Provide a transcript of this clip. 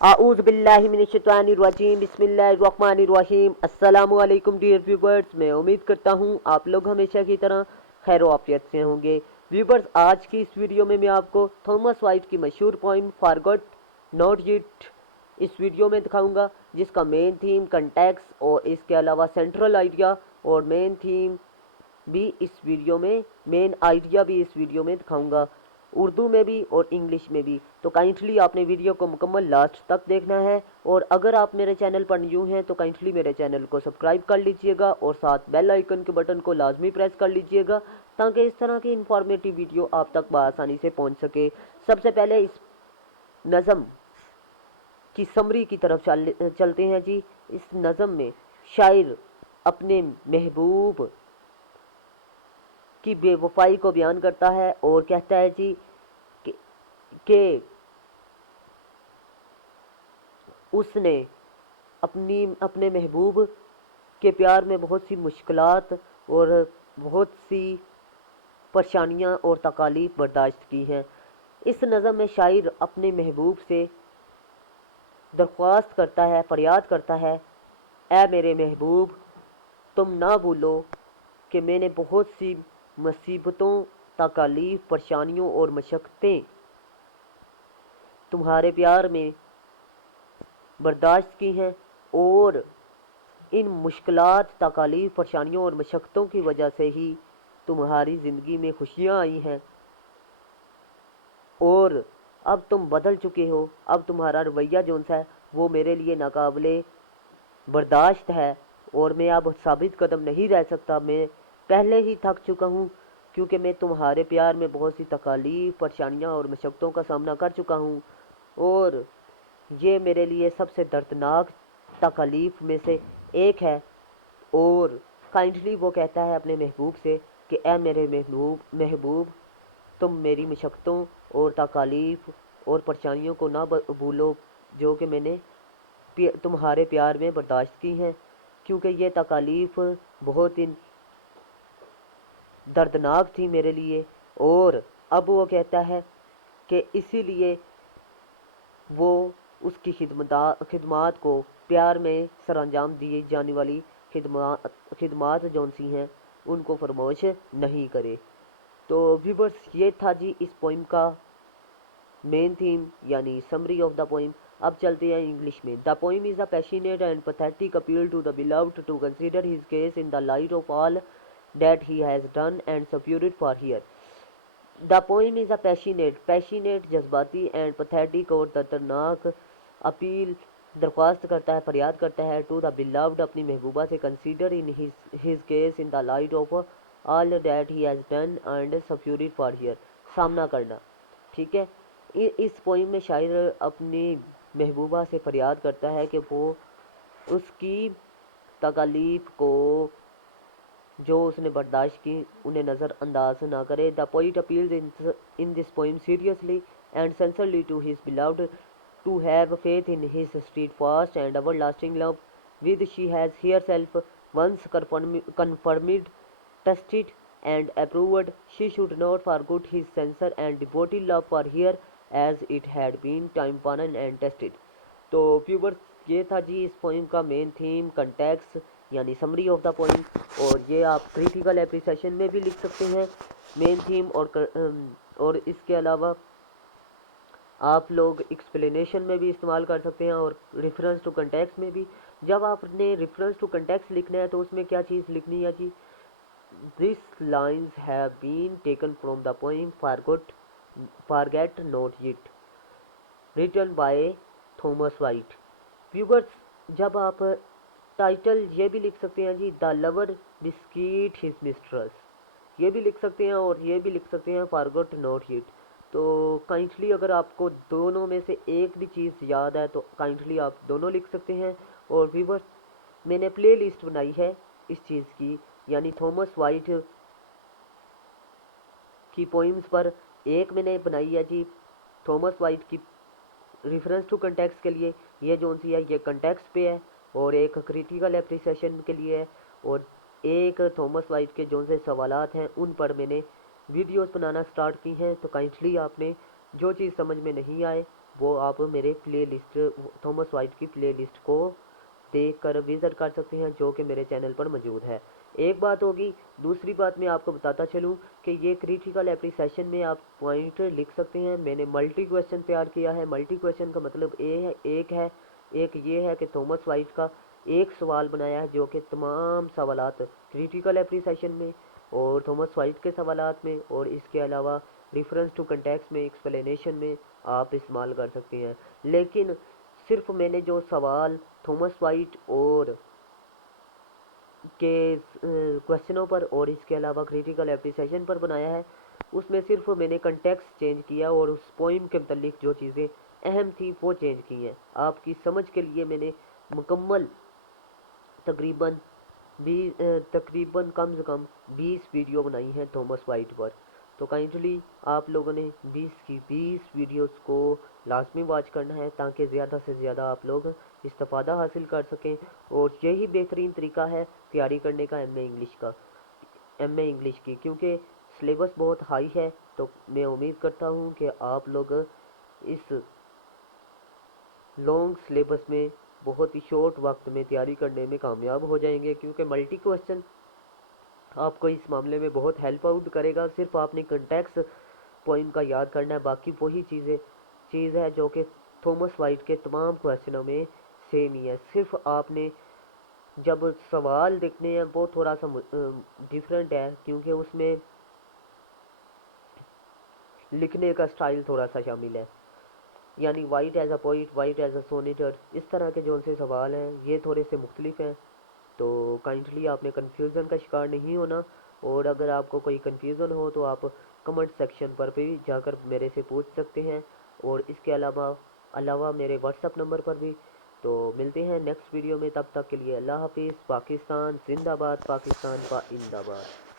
आऊज़ बिल्लाहि मिनश्शैतानिर्रजीम बिस्मिल्लाहिर्रहमानिर्रहीम। अस्सलामु अलैकुम डियर व्यूवर्स, मैं उम्मीद करता हूँ आप लोग हमेशा की तरह खैर आफियत से होंगे। व्यूवर्स, आज की इस वीडियो में मैं आपको थॉमस वाइट की मशहूर पोइम फॉरगॉट नॉट इट इस वीडियो में दिखाऊंगा, जिसका मेन थीम, कंटेक्स्ट और इसके अलावा सेंट्रल आइडिया और मेन थीम भी इस वीडियो में, मेन आइडिया भी इस वीडियो में दिखाऊंगा, उर्दू में भी और इंग्लिश में भी। तो काइंडली आपने वीडियो को मुकम्मल लास्ट तक देखना है, और अगर आप मेरे चैनल पर न्यू हैं तो काइंडली मेरे चैनल को सब्सक्राइब कर लीजिएगा और साथ बेल आइकन के बटन को लाजमी प्रेस कर लीजिएगा, ताकि इस तरह की इंफॉर्मेटिव वीडियो आप तक बआसानी से पहुंच सके। सबसे पहले इस नज़म की समरी की तरफ चलते हैं जी। इस नज़म में शायर अपने महबूब की बेवफाई को बयान करता है और कहता है जी कि उसने अपने महबूब के प्यार में बहुत सी मुश्किलात और बहुत सी परेशानियां और तकालीफ बर्दाश्त की हैं। इस नज़म में शायर अपने महबूब से दरख्वास्त करता है, फरियाद करता है, ऐ मेरे महबूब, तुम ना भूलो कि मैंने बहुत सी मुसीबतों, तकालीफ, परेशानियों और मशक्क़तें तुम्हारे प्यार में बर्दाश्त की हैं, और इन मुश्किलात, तकालीफ, परेशानियों और मशक्क़तों की वजह से ही तुम्हारी ज़िंदगी में खुशियाँ आई हैं, और अब तुम बदल चुके हो। अब तुम्हारा रवैया जो सा है वो मेरे लिए नाकाबिले बर्दाश्त है, और मैं अब साबित कदम नहीं रह सकता। मैं पहले ही थक चुका हूँ, क्योंकि मैं तुम्हारे प्यार में बहुत सी तकालीफ, परेशानियाँ और मशक्क़तों का सामना कर चुका हूँ, और ये मेरे लिए सबसे दर्दनाक तकलीफ़ में से एक है। और काइंडली वो कहता है अपने महबूब से कि ऐ मेरे महबूब, तुम मेरी मशक्क़तों और तकालीफ़ और परेशानियों को ना भूलो, जो कि मैंने तुम्हारे प्यार में बर्दाश्त की हैं, क्योंकि ये तकालीफ़ बहुत ही दर्दनाक थी मेरे लिए। और अब वो कहता है कि इसीलिए वो उसकी खिदमात को, प्यार में सरअंजाम दी जाने वाली खिदमात जौन सी हैं, उनको फरमाइश नहीं करे। तो व्यूवर्स, ये था जी इस पोइम का मेन थीम, यानी समरी ऑफ द पोइम। अब चलते हैं इंग्लिश में। The poem is a passionate and pathetic appeal to the beloved to consider his case in the light of all that he has done and substituted for here. The poem is a passionate जज्बाती and pathetic और दर्दनाक appeal, दरख्वास्त करता है, फरियाद करता है, to the beloved, अपनी महबूबा से, consider in his case in the light of all that he has done and substituted for here, सामना करना। ठीक है, इस पोइम में शायर अपनी महबूबा से फरियाद करता है कि वो उसकी तकालीफ को जो उसने बर्दाश्त की उन्हें नज़रअंदाज ना करे। The poet appeals in this poem seriously and sincerely to his beloved to have faith in his steadfast and everlasting love, which she has herself once confirmed, tested, and approved. She should not forget his sincere and devoted love for her, as it had been time worn and tested. तो viewers, ये था जी इस poem का main theme, context यानी summary of the poem, और ये आप critical appreciation में भी लिख सकते हैं मेन थीम, और इसके अलावा आप लोग एक्सप्लेनेशन में भी इस्तेमाल कर सकते हैं, और रेफरेंस टू कंटेक्स्ट में भी। जब आपने रेफरेंस टू कंटेक्स्ट लिखना है तो उसमें क्या चीज़ लिखनी है जी? This lines have been taken from the poem forget not it, written by Thomas Wyatt. Viewers, जब आप टाइटल ये भी लिख सकते हैं जी, the lover beseecheth his mistress, ये भी लिख सकते हैं, और ये भी लिख सकते हैं फॉरगॉट नॉट इट। तो काइंडली अगर आपको दोनों में से एक भी चीज़ याद है तो काइंडली आप दोनों लिख सकते हैं। और व्यूवर्स, मैंने प्ले लिस्ट बनाई है इस चीज़ की, यानी थॉमस वाइट की पोइम्स पर। एक मैंने बनाई है जी थॉमस वाइट की रेफरेंस टू कंटेक्स्ट के लिए, ये जो सी है ये कंटेक्स्ट पे है, और एक क्रिटिकल एप्रिसिएशन के लिए है, और एक थॉमस वाइट के जो से सवालात हैं उन पर मैंने वीडियोस बनाना स्टार्ट की हैं। तो काइंडली आपने जो चीज़ समझ में नहीं आए वो आप मेरे प्ले लिस्ट थॉमस वाइट की प्ले लिस्ट को देख कर विज़िट कर सकते हैं, जो कि मेरे चैनल पर मौजूद है। एक बात होगी। दूसरी बात मैं आपको बताता चलूँ कि ये क्रिटिकल एप्रिसिएशन में आप पॉइंट लिख सकते हैं। मैंने मल्टी क्वेश्चन तैयार किया है। मल्टी क्वेश्चन का मतलब एक ये है कि थॉमस वाइट का एक सवाल बनाया है जो कि तमाम सवालात क्रिटिकल एप्रिसिएशन में और थॉमस वाइट के सवालात में और इसके अलावा रेफरेंस टू कंटेक्स्ट में, एक्सप्लेनेशन में आप इस्तेमाल कर सकते हैं। लेकिन सिर्फ मैंने जो सवाल थॉमस वाइट और के क्वेश्चनों पर और इसके अलावा क्रिटिकल एप्रिसिएशन पर बनाया है, उसमें सिर्फ मैंने कंटेक्स्ट चेंज किया और उस पोइम के मतलब जो चीज़ें अहम थी वो चेंज की हैं। आपकी समझ के लिए मैंने मुकम्मल तकरीबन तकरीबन कम से कम 20 वीडियो बनाई हैं थॉमस वाइट पर। तो काइंडली आप लोगों ने 20 की 20 वीडियोस को लाजमी वॉच करना है ताकि ज़्यादा से ज़्यादा आप लोग इस्तेफादा हासिल कर सकें। और यही बेहतरीन तरीका है तैयारी करने का एम ए इंग्लिश की, क्योंकि सिलेबस बहुत हाई है। तो मैं उम्मीद करता हूँ कि आप लोग इस लॉन्ग सिलेबस में बहुत ही शॉर्ट वक्त में तैयारी करने में कामयाब हो जाएंगे, क्योंकि मल्टी क्वेश्चन आपको इस मामले में बहुत हेल्प आउट करेगा। सिर्फ आपने कंटेक्स्ट पॉइंट का याद करना है, बाकी वही चीज़ है जो कि थॉमस वाइट के तमाम क्वेश्चनों में सेम ही है। सिर्फ आपने जब सवाल देखने हैं वो थोड़ा सा डिफरेंट है, क्योंकि उसमें लिखने का स्टाइल थोड़ा सा शामिल है। यानी Wyatt as a poet, Wyatt as a sonneteer, इस तरह के जो उनसे सवाल हैं ये थोड़े से मुख्तलिफ हैं। तो काइंडली आपने कन्फ्यूज़न का शिकार नहीं होना। और अगर आपको कोई कन्फ्यूज़न हो तो आप कमेंट सेक्शन पर भी जाकर मेरे से पूछ सकते हैं, और इसके अलावा मेरे व्हाट्सअप नंबर पर भी। तो मिलते हैं नेक्स्ट वीडियो में, तब तक के लिए अल्लाह हाफिज़। पाकिस्तान जिंदाबाद, पाकिस्तान का इंदाबाद।